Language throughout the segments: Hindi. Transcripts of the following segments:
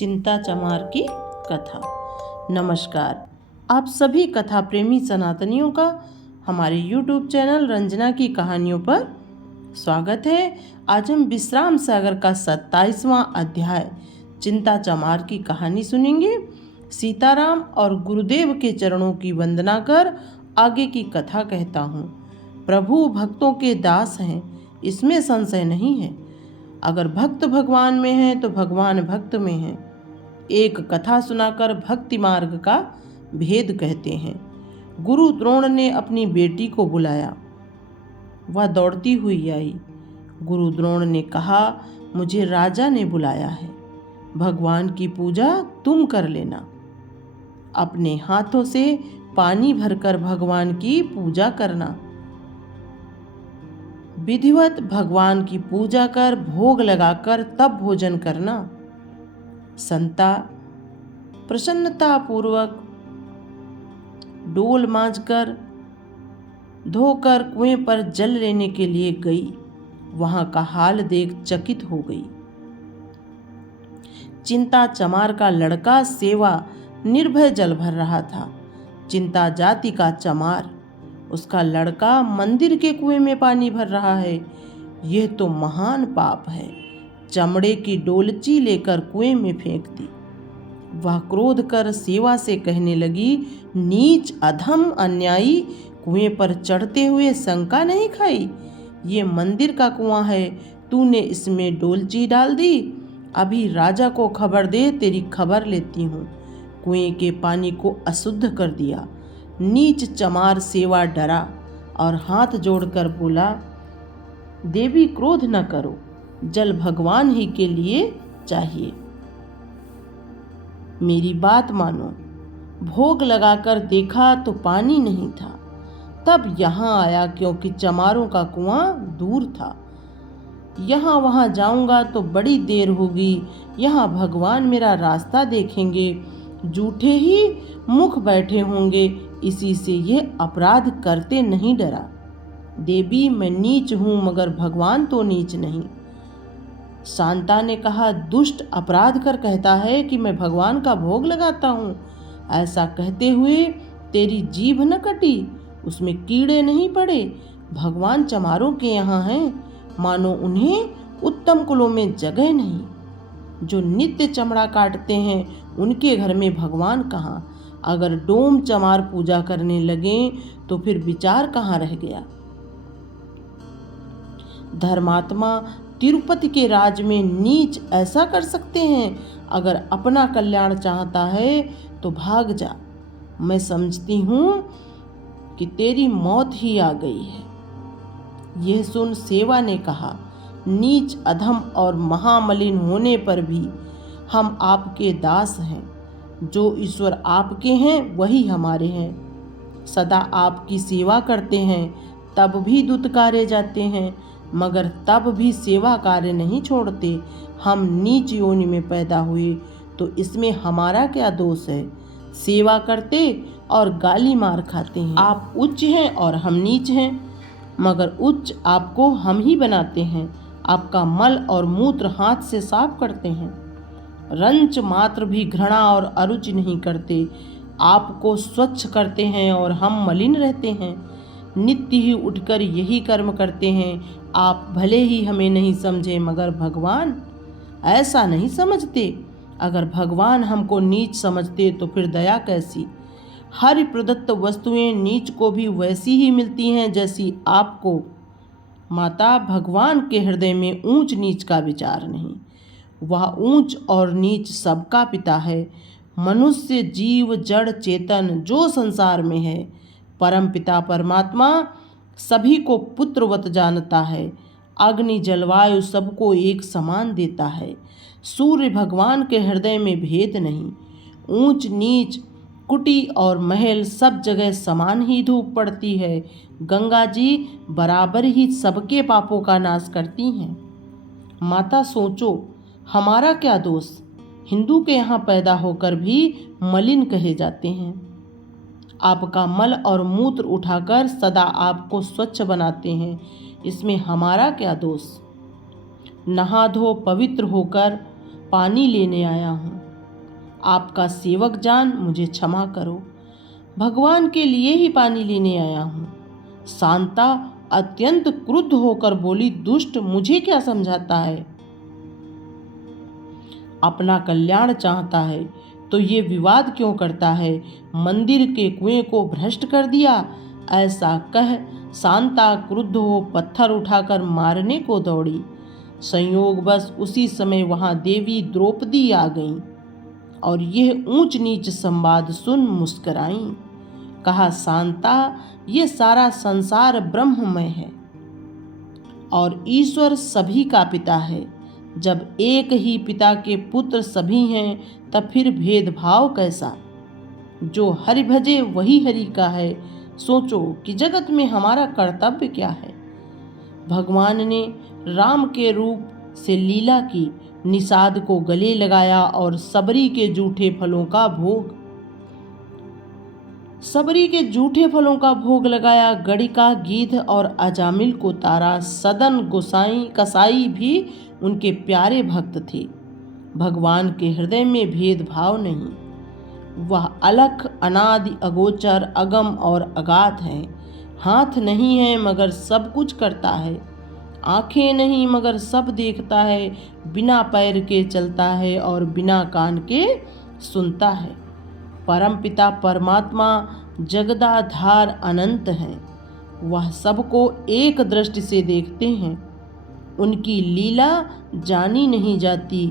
चिंता चमार की कथा। नमस्कार, आप सभी कथा प्रेमी सनातनियों का हमारे YouTube चैनल रंजना की कहानियों पर स्वागत है। आज हम विश्राम सागर का 27वां अध्याय चिंता चमार की कहानी सुनेंगे। सीताराम और गुरुदेव के चरणों की वंदना कर आगे की कथा कहता हूँ। प्रभु भक्तों के दास हैं, इसमें संशय नहीं है। अगर भक्त भगवान में है तो भगवान भक्त में है। एक कथा सुनाकर भक्ति मार्ग का भेद कहते हैं। गुरु द्रोण ने अपनी बेटी को बुलाया। वह दौड़ती हुई आई। गुरु द्रोण ने कहा, मुझे राजा ने बुलाया है, भगवान की पूजा तुम कर लेना। अपने हाथों से पानी भरकर भगवान की पूजा करना। विधिवत भगवान की पूजा कर भोग लगाकर तब भोजन करना। संता प्रसन्नता पूर्वक डोल मांजकर धोकर कुएं पर जल लेने के लिए गई। वहां का हाल देख चकित हो गई। चिंता चमार का लड़का सेवा निर्भय जल भर रहा था। चिंता जाति का चमार, उसका लड़का मंदिर के कुएं में पानी भर रहा है। यह तो महान पाप है। चमड़े की डोलची लेकर कुएं में फेंक दी। वह क्रोध कर सेवा से कहने लगी, नीच अधम अन्यायी, कुएं पर चढ़ते हुए शंका नहीं खाई? ये मंदिर का कुआं है, तूने इसमें डोलची डाल दी। अभी राजा को खबर दे, तेरी खबर लेती हूँ। कुएं के पानी को अशुद्ध कर दिया। नीच चमार सेवा डरा और हाथ जोड़कर बोला, देवी क्रोध न करो, जल भगवान ही के लिए चाहिए। मेरी बात मानो। भोग लगाकर देखा तो पानी नहीं था। तब यहाँ आया क्योंकि चमारों का कुआं दूर था। यहाँ वहाँ जाऊंगा तो बड़ी देर होगी। यहाँ भगवान मेरा रास्ता देखेंगे, जूठे ही मुख बैठे होंगे। इसी से ये अपराध करते नहीं डरा। देवी मैं नीच हूँ मगर भगवान तो नीच नहीं। शांता ने कहा, दुष्ट अपराध कर कहता है कि मैं भगवान का भोग लगाता हूँ। ऐसा कहते हुए तेरी जीभ न कटी, उसमें कीड़े नहीं पड़े। भगवान चमारों के यहाँ हैं, मानो उन्हें उत्तम कुलों में जगह नहीं। जो नित्य चमड़ा काटते हैं उनके घर में भगवान कहाँ? अगर डोम चमार पूजा करने लगे तो फिर विचार कहाँ रह गया? धर्मात्मा तिरुपति के राज में नीच ऐसा कर सकते हैं? अगर अपना कल्याण चाहता है तो भाग जा। मैं समझती हूँ कि तेरी मौत ही आ गई है। यह सुन सेवा ने कहा, नीच अधम और महामलिन होने पर भी हम आपके दास हैं। जो ईश्वर आपके हैं वही हमारे हैं। सदा आपकी सेवा करते हैं, तब भी दुत्कारे जाते हैं, मगर तब भी सेवा कार्य नहीं छोड़ते। हम नीच योनि में पैदा हुए तो इसमें हमारा क्या दोष है? सेवा करते और गाली मार खाते हैं। आप उच्च हैं और हम नीच हैं, मगर उच्च आपको हम ही बनाते हैं। आपका मल और मूत्र हाथ से साफ करते हैं। रंच मात्र भी घृणा और अरुचि नहीं करते। आपको स्वच्छ करते हैं और हम मलिन रहते हैं। नित्य ही उठकर यही कर्म करते हैं। आप भले ही हमें नहीं समझे, मगर भगवान ऐसा नहीं समझते। अगर भगवान हमको नीच समझते तो फिर दया कैसी? हरि प्रदत्त वस्तुएं नीच को भी वैसी ही मिलती हैं जैसी आपको। माता, भगवान के हृदय में ऊंच नीच का विचार नहीं। वह ऊंच और नीच सबका पिता है। मनुष्य, जीव, जड़, चेतन जो संसार में है, परम पिता परमात्मा सभी को पुत्रवत जानता है। अग्नि जलवायु सबको एक समान देता है। सूर्य भगवान के हृदय में भेद नहीं। ऊंच नीच, कुटी और महल सब जगह समान ही धूप पड़ती है। गंगा जी बराबर ही सबके पापों का नाश करती हैं। माता सोचो, हमारा क्या दोष? हिंदू के यहाँ पैदा होकर भी मलिन कहे जाते हैं। आपका मल और मूत्र उठाकर सदा आपको स्वच्छ बनाते हैं, इसमें हमारा क्या दोष? नहा धो पवित्र होकर पानी लेने आया हूँ। आपका सेवक जान, मुझे क्षमा करो। भगवान के लिए ही पानी लेने आया हूँ। शांता अत्यंत क्रुद्ध होकर बोली, दुष्ट, मुझे क्या समझाता है? अपना कल्याण चाहता है तो ये विवाद क्यों करता है? मंदिर के कुएं को भ्रष्ट कर दिया। ऐसा कह शांता क्रुद्ध हो पत्थर उठाकर मारने को दौड़ी। संयोगवश उसी समय वहां देवी द्रौपदी आ गईं और यह ऊंच नीच संवाद सुन मुस्कुराईं। कहा, शांता, ये सारा संसार ब्रह्ममय है और ईश्वर सभी का पिता है। जब एक ही पिता के पुत्र सभी हैं तब फिर भेदभाव कैसा? जो हरि भजे वही हरि का है। सोचो कि जगत में हमारा कर्तव्य क्या है। भगवान ने राम के रूप से लीला की, निषाद को गले लगाया और सबरी के जूठे फलों का भोग लगाया। गणिका, गिद्ध और अजामिल को तारा। सदन गोसाई कसाई भी उनके प्यारे भक्त थे। भगवान के हृदय में भेदभाव नहीं। वह अलख, अनादि, अगोचर, अगम और अगाध है। हाथ नहीं है मगर सब कुछ करता है। आंखें नहीं मगर सब देखता है। बिना पैर के चलता है और बिना कान के सुनता है। परमपिता परमात्मा जगदाधार अनंत हैं। वह सबको एक दृष्टि से देखते हैं। उनकी लीला जानी नहीं जाती,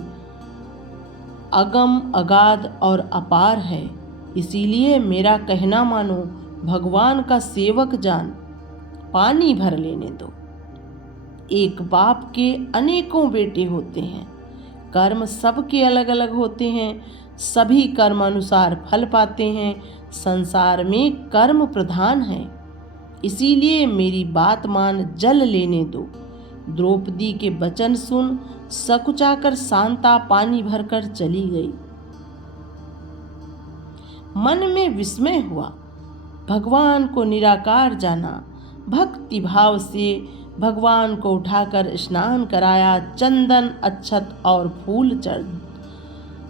अगम, अगाध और अपार है। इसीलिए मेरा कहना मानो, भगवान का सेवक जान, पानी भर लेने दो। एक बाप के अनेकों बेटे होते हैं। कर्म सबके अलग अलग होते हैं। सभी कर्म अनुसार फल पाते हैं। संसार में कर्म प्रधान है। इसीलिए मेरी बात मान, जल लेने दो। द्रौपदी के वचन सुन सकुचाकर शांता पानी भरकर चली गई। मन में विस्मय हुआ। भगवान को निराकार जाना। भक्ति भाव से भगवान को उठाकर स्नान कराया। चंदन, अक्षत और फूल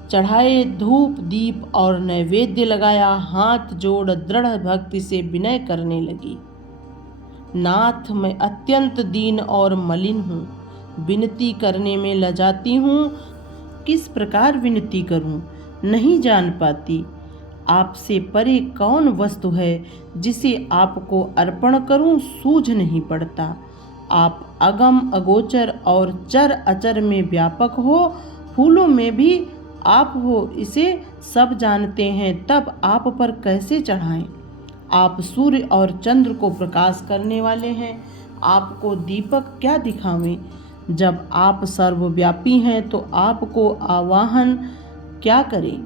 चढ़ाए। धूप, दीप और नैवेद्य लगाया। हाथ जोड़ दृढ़ भक्ति से विनय करने लगी। नाथ, मैं अत्यंत दीन और मलिन हूँ। विनती करने में लजाती हूँ। किस प्रकार विनती करूँ नहीं जान पाती। आपसे परे कौन वस्तु है जिसे आपको अर्पण करूँ, सूझ नहीं पड़ता। आप अगम, अगोचर और चर अचर में व्यापक हो। फूलों में भी आप हो, इसे सब जानते हैं। तब आप पर कैसे चढ़ाएं? आप सूर्य और चंद्र को प्रकाश करने वाले हैं। आपको दीपक क्या दिखावें? जब आप सर्वव्यापी हैं तो आपको आवाहन क्या करें?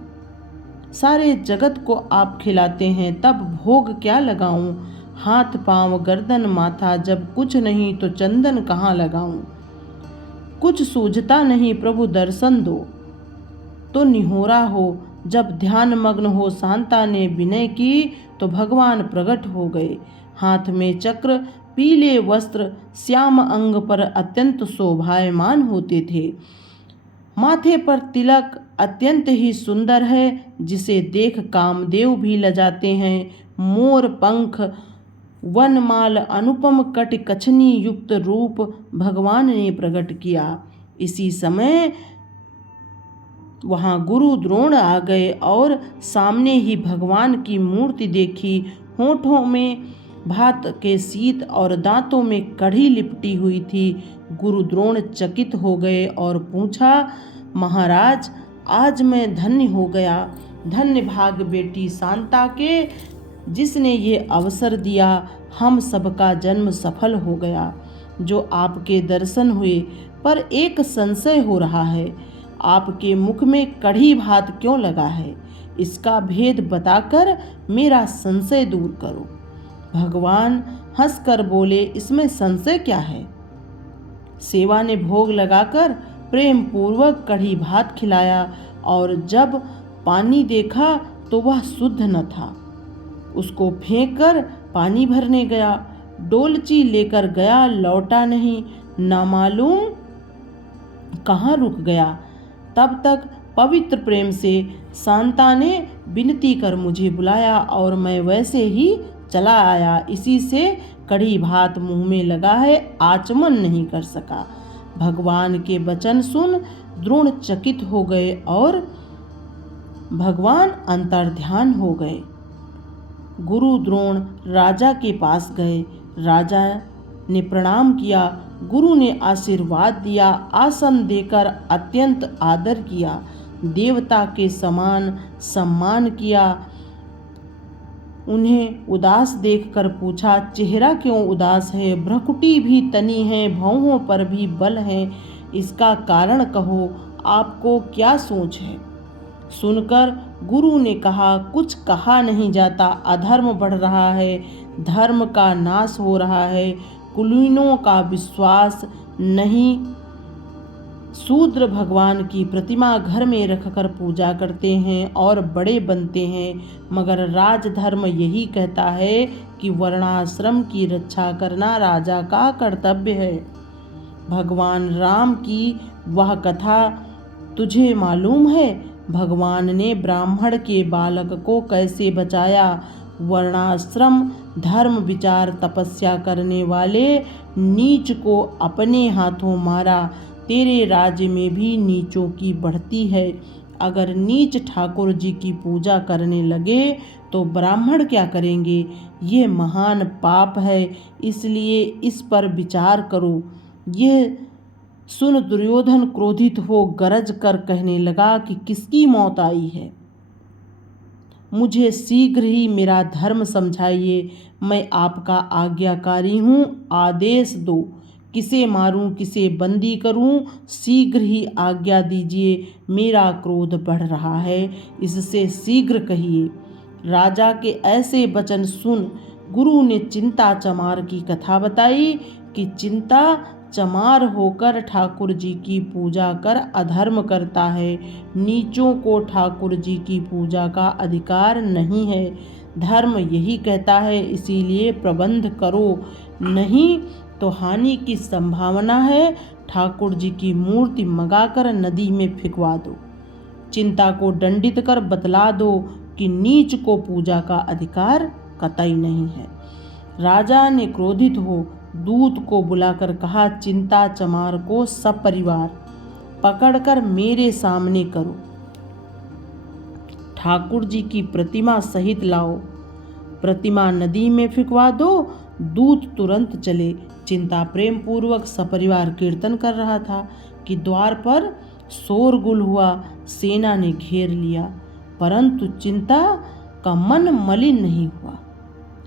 सारे जगत को आप खिलाते हैं, तब भोग क्या लगाऊं? हाथ, पांव, गर्दन, माथा, जब कुछ नहीं तो चंदन कहाँ लगाऊं? कुछ सूझता नहीं, प्रभु दर्शन दो तो निहोरा हो। जब ध्यान मग्न हो शांता ने विनय की तो भगवान प्रकट हो गए। हाथ में चक्र, पीले वस्त्र, श्याम अंग पर अत्यंत शोभायमान होते थे। माथे पर तिलक अत्यंत ही सुंदर है, जिसे देख कामदेव भी लजाते हैं। मोर पंख, वनमाल, अनुपम कटि कछनी युक्त रूप भगवान ने प्रकट किया। इसी समय वहाँ गुरु द्रोण आ गए और सामने ही भगवान की मूर्ति देखी। होठों में भात के शीत और दांतों में कढ़ी लिपटी हुई थी। गुरु द्रोण चकित हो गए और पूछा, महाराज, आज मैं धन्य हो गया। धन्य भाग बेटी शांता के, जिसने ये अवसर दिया। हम सबका जन्म सफल हो गया। जो आपके दर्शन हुए, पर एक संशय हो रहा है। आपके मुख में कढ़ी भात क्यों लगा है? इसका भेद बताकर मेरा संशय दूर करो। भगवान हंसकर बोले, इसमें संशय क्या है? सेवा ने भोग लगाकर प्रेम पूर्वक कढ़ी भात खिलाया और जब पानी देखा तो वह शुद्ध न था। उसको फेंक कर पानी भरने गया। डोलची लेकर गया, लौटा नहीं। ना मालूम कहाँ रुक गया। तब तक पवित्र प्रेम से शांता ने विनती कर मुझे बुलाया और मैं वैसे ही चला आया। इसी से कड़ी भात मुंह में लगा है, आचमन नहीं कर सका। भगवान के वचन सुन द्रोण चकित हो गए और भगवान अंतर्ध्यान हो गए। गुरु द्रोण राजा के पास गए। राजा ने प्रणाम किया। गुरु ने आशीर्वाद दिया, आसन देकर अत्यंत आदर किया, देवता के समान सम्मान किया। उन्हें उदास देखकर पूछा, चेहरा क्यों उदास है? भ्रुकुटी भी तनी है, भौहों पर भी बल है, इसका कारण कहो, आपको क्या सोच है? सुनकर गुरु ने कहा, कुछ कहा नहीं जाता। अधर्म बढ़ रहा है, धर्म का नाश हो रहा है, कुलीनों का विश्वास नहीं। शूद्र भगवान की प्रतिमा घर में रखकर पूजा करते हैं और बड़े बनते हैं, मगर राजधर्म यही कहता है कि वर्णाश्रम की रक्षा करना राजा का कर्तव्य है। भगवान राम की वह कथा तुझे मालूम है? भगवान ने ब्राह्मण के बालक को कैसे बचाया? वर्णाश्रम धर्म विचार तपस्या करने वाले नीच को अपने हाथों मारा। तेरे राज्य में भी नीचों की बढ़ती है। अगर नीच ठाकुर जी की पूजा करने लगे तो ब्राह्मण क्या करेंगे? ये महान पाप है, इसलिए इस पर विचार करो। यह सुन दुर्योधन क्रोधित हो गरज कर कहने लगा कि किसकी मौत आई है? मुझे शीघ्र ही मेरा धर्म समझाइए, मैं आपका आज्ञाकारी हूँ। आदेश दो, किसे मारूं, किसे बंदी करूं? शीघ्र ही आज्ञा दीजिए, मेरा क्रोध बढ़ रहा है, इससे शीघ्र कहिए। राजा के ऐसे वचन सुन गुरु ने चिंता चमार की कथा बताई कि चिंता चमार होकर ठाकुर जी की पूजा कर अधर्म करता है। नीचों को ठाकुर जी की पूजा का अधिकार नहीं है। धर्म यही कहता है, इसीलिए प्रबंध करो, नहीं तो हानि की संभावना है। ठाकुर जी की मूर्ति मंगाकर नदी में फिकवा दो। चिंता को दंडित कर बतला दो कि नीच को पूजा का अधिकार कतई नहीं है। राजा ने क्रोधित हो दूत को बुलाकर कहा, चिंता चमार को सपरिवार पकड़कर मेरे सामने करो, ठाकुर जी की प्रतिमा सहित लाओ, प्रतिमा नदी में फिकवा दो। दूत तुरंत चले। चिंता प्रेम पूर्वक सपरिवार कीर्तन कर रहा था कि द्वार पर शोरगुल हुआ। सेना ने घेर लिया, परंतु चिंता का मन मलिन नहीं हुआ।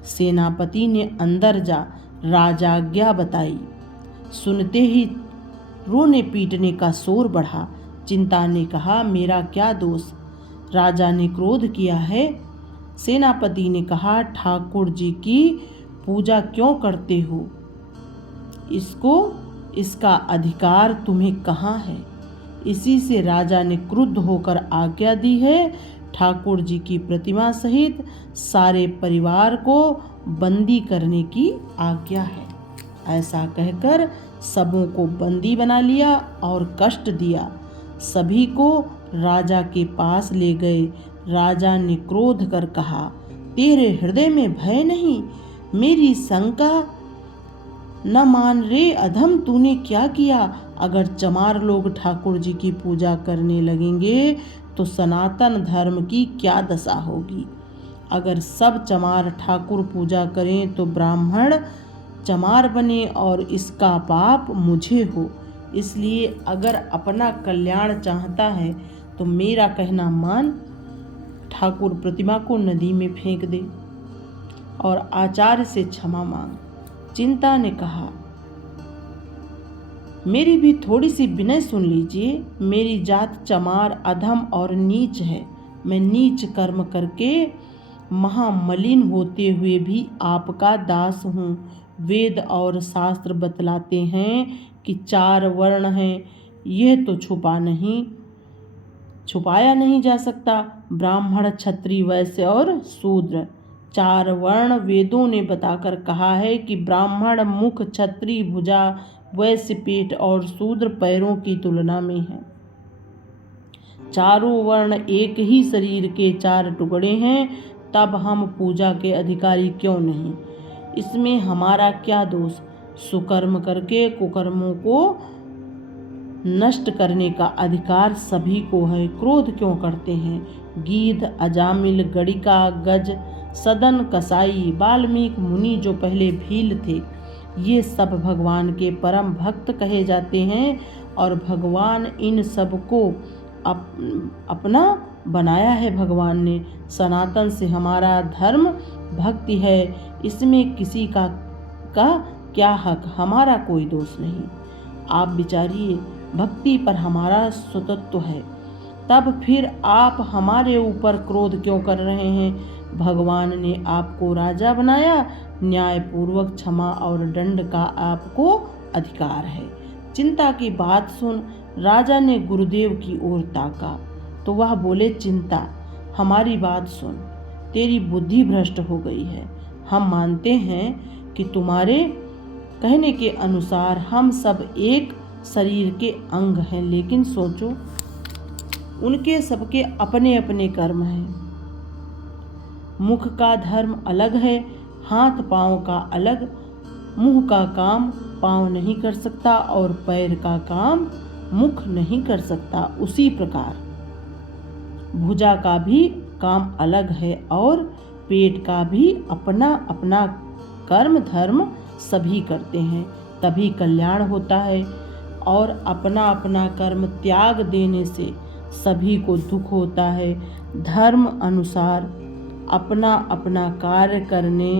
सेनापति ने अंदर जा राजाज्ञा बताई। सुनते ही रोने पीटने का शोर बढ़ा। चिंता ने कहा, मेरा क्या दोष? राजा ने क्रोध किया है। सेनापति ने कहा, ठाकुर जी की पूजा क्यों करते हो? इसका अधिकार तुम्हें कहाँ है? इसी से राजा ने क्रुद्ध होकर आज्ञा दी है, ठाकुर जी की प्रतिमा सहित सारे परिवार को बंदी करने की आज्ञा है। ऐसा कहकर सबों को बंदी बना लिया और कष्ट दिया। सभी को राजा के पास ले गए। राजा ने क्रोध कर कहा, तेरे हृदय में भय नहीं? मेरी शंका न मान रे अधम, तूने क्या किया? अगर चमार लोग ठाकुर जी की पूजा करने लगेंगे तो सनातन धर्म की क्या दशा होगी? अगर सब चमार ठाकुर पूजा करें तो ब्राह्मण चमार बने और इसका पाप मुझे हो। इसलिए अगर अपना कल्याण चाहता है तो मेरा कहना मान, ठाकुर प्रतिमा को नदी में फेंक दे और आचार्य से क्षमा मांग। चिंता ने कहा, मेरी भी थोड़ी सी विनय सुन लीजिए। मेरी जात चमार, अधम और नीच है। मैं नीच कर्म करके महामलिन होते हुए भी आपका दास हूँ। वेद और शास्त्र बतलाते हैं कि 4 वर्ण हैं, यह तो छुपाया नहीं जा सकता। ब्राह्मण, क्षत्रिय, वैश्य और शूद्र 4 वर्ण वेदों ने बताकर कहा है कि ब्राह्मण मुख, क्षत्रिय भुजा, वैश्य पेट और शूद्र पैरों की तुलना में है। चारों वर्ण एक ही शरीर के 4 टुकड़े हैं, तब हम पूजा के अधिकारी क्यों नहीं? इसमें हमारा क्या दोष? सुकर्म करके कुकर्मों को नष्ट करने का अधिकार सभी को है। क्रोध क्यों करते हैं? गीध, अजामिल, गणिका, गज, सदन, कसाई, वाल्मीकि मुनि जो पहले भील थे, ये सब भगवान के परम भक्त कहे जाते हैं और भगवान इन सब को अपना बनाया है। भगवान ने सनातन से हमारा धर्म भक्ति है, इसमें किसी का क्या हक? हमारा कोई दोष नहीं। आप विचारिए, भक्ति पर हमारा स्वतंत्र है, तब फिर आप हमारे ऊपर क्रोध क्यों कर रहे हैं? भगवान ने आपको राजा बनाया, न्यायपूर्वक क्षमा और दंड का आपको अधिकार है। चिंता की बात सुन। राजा ने गुरुदेव की ओर ताका तो वह बोले, चिंता, हमारी बात सुन, तेरी बुद्धि भ्रष्ट हो गई है। हम मानते हैं कि तुम्हारे कहने के अनुसार हम सब एक शरीर के अंग हैं, लेकिन सोचो, उनके सबके अपने अपने कर्म हैं। मुख का धर्म अलग है, हाथ पाँव का अलग। मुंह का काम पाँव नहीं कर सकता और पैर का काम मुख नहीं कर सकता। उसी प्रकार भुजा का भी काम अलग है और पेट का भी अपना अपना कर्म धर्म सभी करते हैं, तभी कल्याण होता है। और अपना अपना कर्म त्याग देने से सभी को दुख होता है। धर्म अनुसार अपना अपना कार्य करने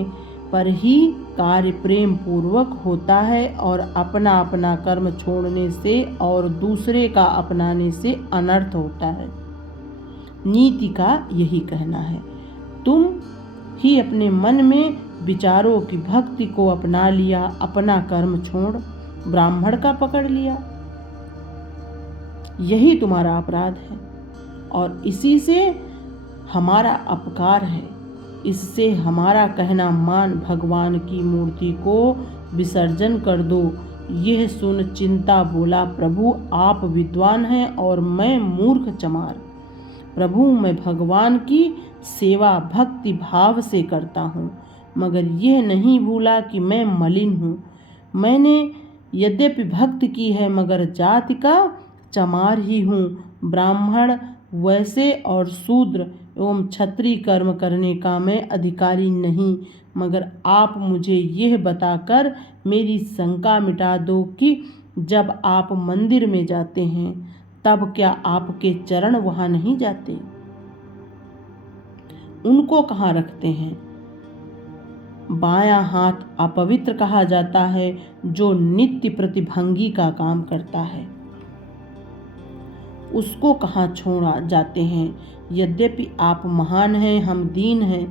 पर ही कार्य प्रेम पूर्वक होता है और अपना अपना कर्म छोड़ने से और दूसरे का अपनाने से अनर्थ होता है। नीति का यही कहना है। तुम ही अपने मन में विचारों की भक्ति को अपना लिया, अपना कर्म छोड़ ब्राह्मण का पकड़ लिया। यही तुम्हारा अपराध है और इसी से हमारा अपकार है। इससे हमारा कहना मान भगवान की मूर्ति को विसर्जन कर दो। यह सुन चिंता बोला, प्रभु आप विद्वान हैं और मैं मूर्ख चमार। प्रभु मैं भगवान की सेवा भक्ति भाव से करता हूँ, मगर यह नहीं भूला कि मैं मलिन हूँ। मैंने यद्यपि भक्ति की है मगर जाति का चमार ही हूँ। ब्राह्मण वैसे और शूद्र एवं क्षत्रिय कर्म करने का मैं अधिकारी नहीं, मगर आप मुझे यह बताकर मेरी शंका मिटा दो कि जब आप मंदिर में जाते हैं तब क्या आपके चरण वहाँ नहीं जाते? उनको कहाँ रखते हैं? बायां हाथ अपवित्र कहा जाता है जो नित्य प्रतिभंगी का काम करता है, उसको कहाँ छोड़ा जाते हैं? यद्यपि आप महान हैं, हम दीन हैं,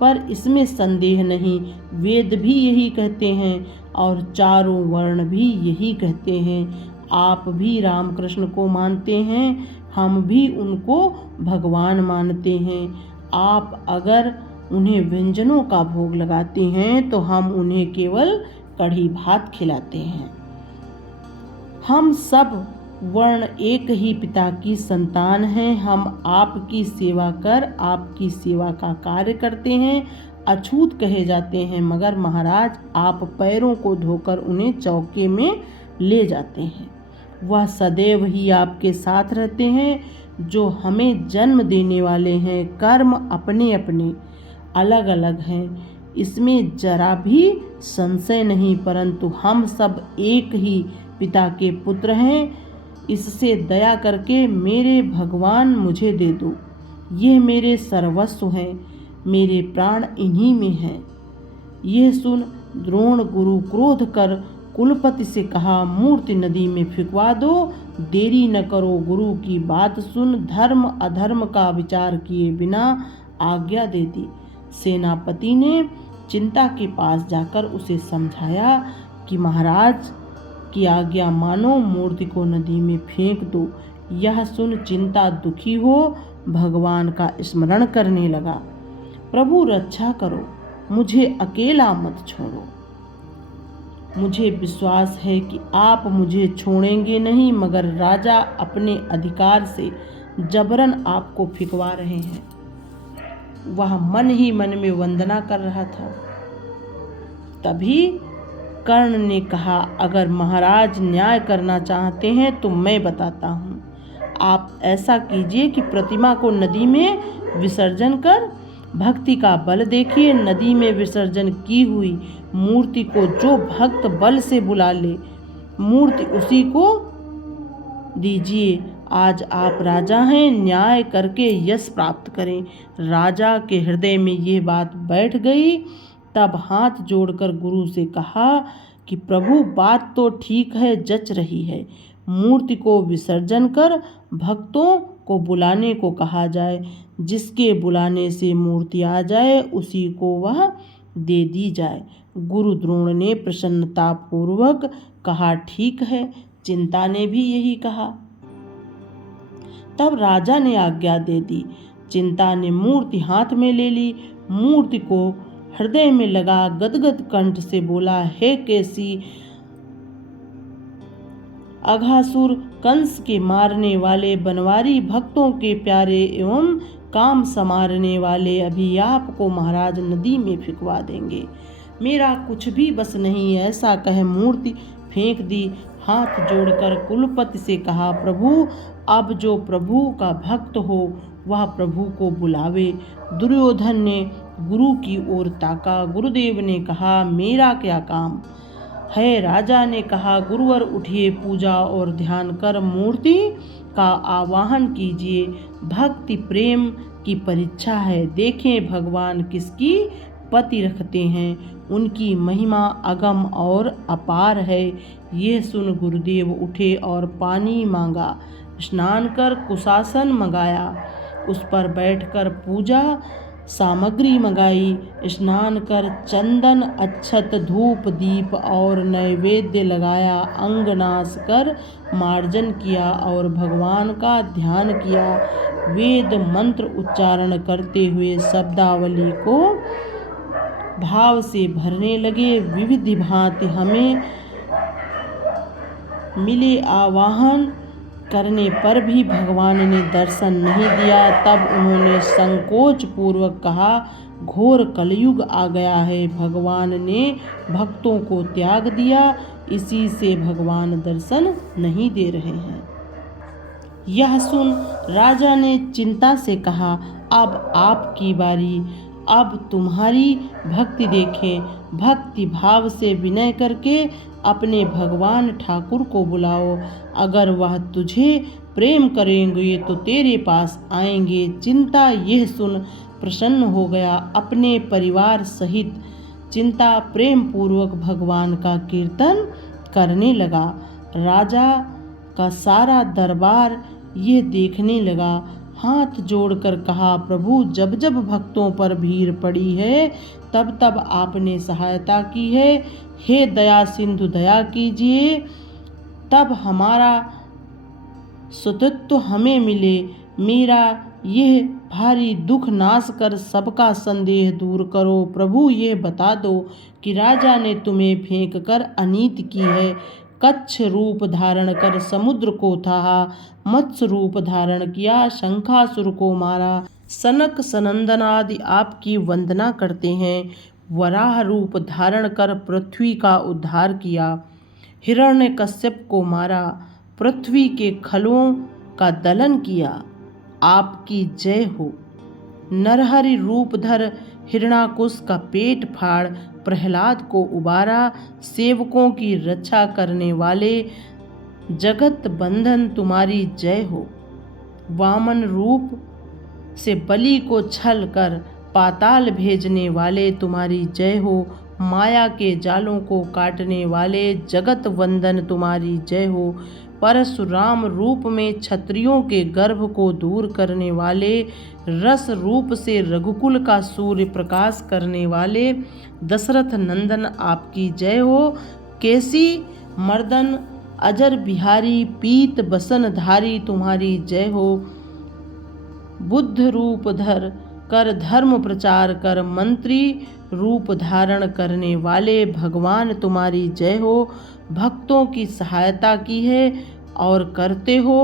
पर इसमें संदेह नहीं, वेद भी यही कहते हैं और चारों वर्ण भी यही कहते हैं। आप भी रामकृष्ण को मानते हैं, हम भी उनको भगवान मानते हैं। आप अगर उन्हें व्यंजनों का भोग लगाते हैं तो हम उन्हें केवल कढ़ी भात खिलाते हैं। हम सब वर्ण एक ही पिता की संतान हैं। हम आपकी सेवा कर आपकी सेवा का कार्य करते हैं। अछूत कहे जाते हैं, मगर महाराज आप पैरों को धोकर उन्हें चौके में ले जाते हैं। वह सदैव ही आपके साथ रहते हैं जो हमें जन्म देने वाले हैं। कर्म अपने अपने अलग अलग हैं, इसमें जरा भी संशय नहीं, परंतु हम सब एक ही पिता के पुत्र हैं। इससे दया करके मेरे भगवान मुझे दे दो। ये मेरे सर्वस्व हैं, मेरे प्राण इन्हीं में हैं। यह सुन द्रोण गुरु क्रोध कर कुलपति से कहा, मूर्ति नदी में फिकवा दो। देरी न करो, गुरु की बात सुन। धर्म अधर्म का विचार किए बिना आज्ञा दे दी। सेनापति ने चिंता के पास जाकर उसे समझाया कि महाराज की आज्ञा मानो, मूर्ति को नदी में फेंक दो। यह सुन चिंता दुखी हो भगवान का स्मरण करने लगा। प्रभु रक्षा करो, मुझे अकेला मत छोड़ो। मुझे विश्वास है कि आप मुझे छोड़ेंगे नहीं, मगर राजा अपने अधिकार से जबरन आपको फिकवा रहे हैं। वह मन ही मन में वंदना कर रहा था। तभी कर्ण ने कहा, अगर महाराज न्याय करना चाहते हैं तो मैं बताता हूँ। आप ऐसा कीजिए कि प्रतिमा को नदी में विसर्जन कर भक्ति का बल देखिए। नदी में विसर्जन की हुई मूर्ति को जो भक्त बल से बुला ले, मूर्ति उसी को दीजिए। आज आप राजा हैं, न्याय करके यश प्राप्त करें। राजा के हृदय में यह बात बैठ गई। तब हाथ जोड़कर गुरु से कहा कि प्रभु, बात तो ठीक है, जच रही है। मूर्ति को विसर्जन कर भक्तों को बुलाने को कहा जाए। जिसके बुलाने से मूर्ति आ जाए उसी को वह दे दी जाए। गुरु द्रोण ने प्रसन्नतापूर्वक कहा, ठीक है। चिंता ने भी यही कहा। तब राजा ने आज्ञा दे दी। चिंता ने मूर्ति हाथ में ले ली, मूर्ति को हृदय में लगा, गदगद कंठ से बोला, हे केसी, अघासुर कंस के मारने वाले बनवारी, भक्तों के प्यारे एवं काम संवारने वाले, अभी आपको महाराज नदी में फिकवा देंगे। मेरा कुछ भी बस नहीं। ऐसा कह मूर्ति फेंक दी। हाथ जोड़कर कुलपति से कहा, प्रभु, अब जो प्रभु का भक्त हो वह प्रभु को बुलावे। दुर्योधन ने गुरु की ओर ताका। गुरुदेव ने कहा, मेरा क्या काम है? राजा ने कहा, गुरुवर उठिए, पूजा और ध्यान कर मूर्ति का आवाहन कीजिए। भक्ति प्रेम की परीक्षा है। देखें भगवान किसकी पति रखते हैं। उनकी महिमा अगम और अपार है। यह सुन गुरुदेव उठे और पानी मांगा। स्नान कर कुशासन मंगाया। उस पर बैठकर पूजा सामग्री मंगाई। स्नान कर चंदन, अक्षत, धूप, दीप और नैवेद्य लगाया। अंग नाश कर मार्जन किया और भगवान का ध्यान किया। वेद मंत्र उच्चारण करते हुए शब्दावली को भाव से भरने लगे। विविध भांति हमें मिले। आवाहन करने पर भी भगवान ने दर्शन नहीं दिया। तब उन्होंने संकोच पूर्वक कहा, घोर कलयुग आ गया है। भगवान ने भक्तों को त्याग दिया, इसी से भगवान दर्शन नहीं दे रहे हैं। यह सुन राजा ने चिंता से कहा, अब आपकी बारी। अब तुम्हारी भक्ति देखें। भक्ति भाव से विनय करके अपने भगवान ठाकुर को बुलाओ। अगर वह तुझे प्रेम करेंगे तो तेरे पास आएंगे। चिंता यह सुन प्रसन्न हो गया। अपने परिवार सहित चिंता प्रेम पूर्वक भगवान का कीर्तन करने लगा। राजा का सारा दरबार यह देखने लगा। हाथ जोड़कर कहा, प्रभु, जब जब भक्तों पर भीड़ पड़ी है तब तब आपने सहायता की है। हे दया सिंधु, दया कीजिए, तब हमारा सुतत्व हमें मिले। मेरा यह भारी दुख नाश कर सबका संदेह दूर करो। प्रभु, ये बता दो कि राजा ने तुम्हें फेंक कर अनीति की है। कच्छ रूप धारण कर समुद्र को थाहा, मत्स्य रूप धारण किया, शंखासुर को मारा। सनक सनंदन आदि आपकी वंदना करते हैं। वराह रूप धारण कर पृथ्वी का उद्धार किया। हिरण्यकश्यप को मारा, पृथ्वी के खलों का दलन किया। आपकी जय हो। नरहरि रूप धर हिरणाकुश का पेट फाड़ प्रहलाद को उबारा। सेवकों की रक्षा करने वाले जगत बंधन तुम्हारी जय हो। वामन रूप से बलि को छल कर पाताल भेजने वाले तुम्हारी जय हो। माया के जालों को काटने वाले जगत वंदन तुम्हारी जय हो। परशुराम रूप में क्षत्रियों के गर्भ को दूर करने वाले, रस रूप से रघुकुल का सूर्य प्रकाश करने वाले दशरथ नंदन आपकी जय हो। केसी मर्दन अजर बिहारी पीत बसन धारी तुम्हारी जय हो। बुद्ध रूप धर कर धर्म प्रचार कर मंत्री रूप धारण करने वाले भगवान तुम्हारी जय हो। भक्तों की सहायता की है और करते हो।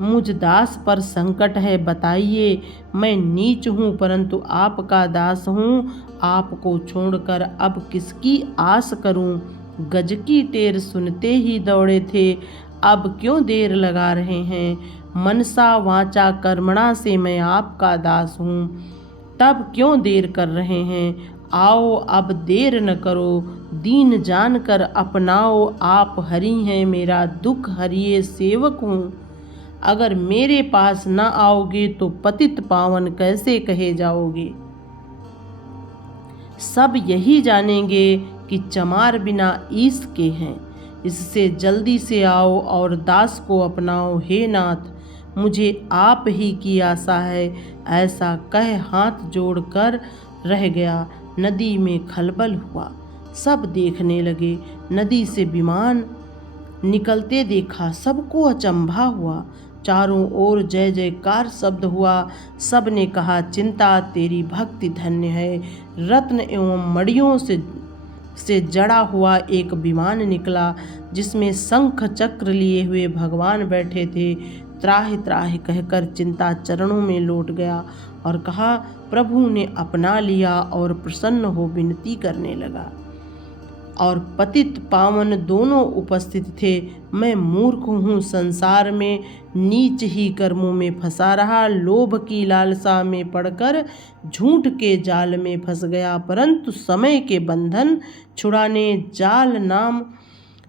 मुझ दास पर संकट है, बताइए। मैं नीच हूँ परंतु आपका दास हूँ, आपको छोड़कर अब किसकी आस करूँ। गज की टेर सुनते ही दौड़े थे, अब क्यों देर लगा रहे हैं। मनसा वाचा कर्मणा से मैं आपका दास हूँ, तब क्यों देर कर रहे हैं। आओ अब देर न करो, दीन जानकर अपनाओ। आप हरि हैं, मेरा दुख हरिये सेवक हूँ। अगर मेरे पास न आओगे तो पतित पावन कैसे कहे जाओगे। सब यही जानेंगे कि चमार बिना ईश के हैं। इससे जल्दी से आओ और दास को अपनाओ। हे नाथ, मुझे आप ही की आशा है। ऐसा कह हाथ जोड़कर रह गया। नदी में खलबल हुआ, सब देखने लगे। नदी से विमान निकलते देखा, सबको अचंभा हुआ। चारों ओर जय जयकार शब्द हुआ। सब ने कहा, चिंता तेरी भक्ति धन्य है। रत्न एवं मणियों से जड़ा हुआ एक विमान निकला, जिसमें शंख चक्र लिए हुए भगवान बैठे थे। त्राहि त्राहि कहकर चिंता चरणों में लौट गया और कहा, प्रभु ने अपना लिया, और प्रसन्न हो विनती करने लगा। और पतित पावन दोनों उपस्थित थे। मैं मूर्ख हूँ, संसार में नीच ही कर्मों में फंसा रहा। लोभ की लालसा में पड़कर झूठ के जाल में फंस गया, परंतु समय के बंधन छुड़ाने जाल नाम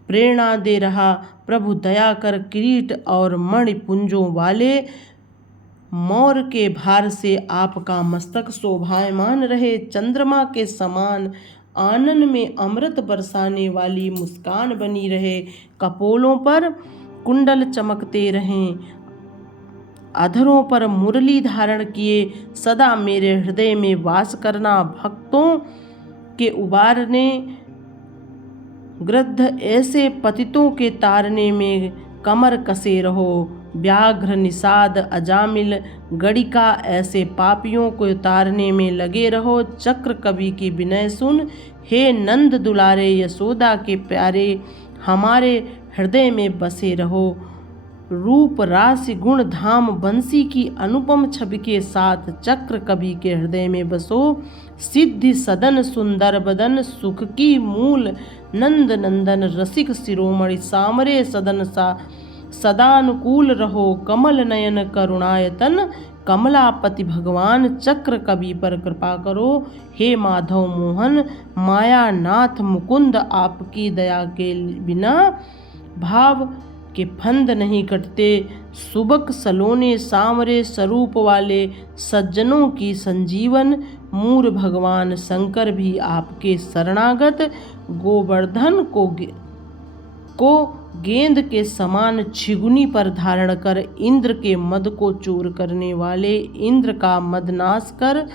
प्रेरणा दे रहा। प्रभु दया कर किरीट और मणिपुंजों वाले मोर के भार से आपका मस्तक शोभायमान रहे। चंद्रमा के समान आनन में अमृत बरसाने वाली मुस्कान बनी रहे। कपोलों पर कुंडल चमकते रहें। अधरों पर मुरली धारण किए सदा मेरे हृदय में वास करना। भक्तों के उबारने गृध्र ऐसे पतितों के तारने में कमर कसे रहो। व्याघ्र निषाद अजामिल गणिका ऐसे पापियों को उतारने में लगे रहो। चक्र कवि की विनय सुन, हे नंद दुलारे यशोदा के प्यारे, हमारे हृदय में बसे रहो। रूप राशि गुण धाम बंसी की अनुपम छवि के साथ चक्र कवि के हृदय में बसो। सिद्धि सदन सुंदर बदन सुख की मूल नंद नंदन रसिक शिरोमणि सामरे सदन सा सदानुकूल रहो। कमल नयन करुणायतन कमलापति भगवान चक्र कवि पर कृपा करो। हे माधव मोहन माया नाथ मुकुंद, आपकी दया के बिना भाव के फंद नहीं कटते। सुबक सलोने सांवरे स्वरूप वाले सज्जनों की संजीवन मूर भगवान शंकर भी आपके शरणागत। गोवर्धन को गेंद के समान छिगुनी पर धारण कर इंद्र के मद को चूर करने वाले इंद्र का मद नाश कर,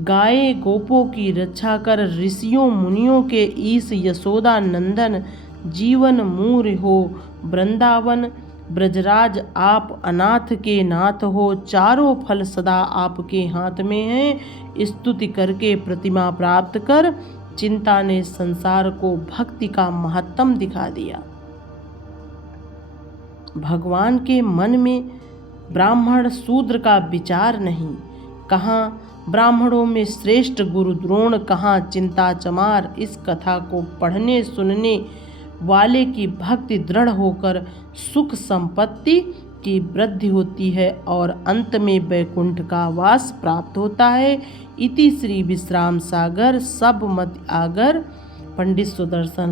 गाय गोपों की रक्षा कर, ऋषियों मुनियों के ईश यशोदा नंदन जीवन मूर हो। वृंदावन ब्रजराज आप अनाथ के नाथ हो। चारों फल सदा आपके हाथ में हैं। स्तुति करके प्रतिमा प्राप्त कर चिंता ने संसार को भक्ति का महत्तम दिखा दिया। भगवान के मन में ब्राह्मण शूद्र का विचार नहीं। कहाँ ब्राह्मणों में श्रेष्ठ गुरु द्रोण, कहाँ चिंता चमार। इस कथा को पढ़ने सुनने वाले की भक्ति दृढ़ होकर सुख संपत्ति की वृद्धि होती है और अंत में वैकुंठ का वास प्राप्त होता है। इति श्री विश्राम सागर सब मत आगर। पंडित सुदर्शन।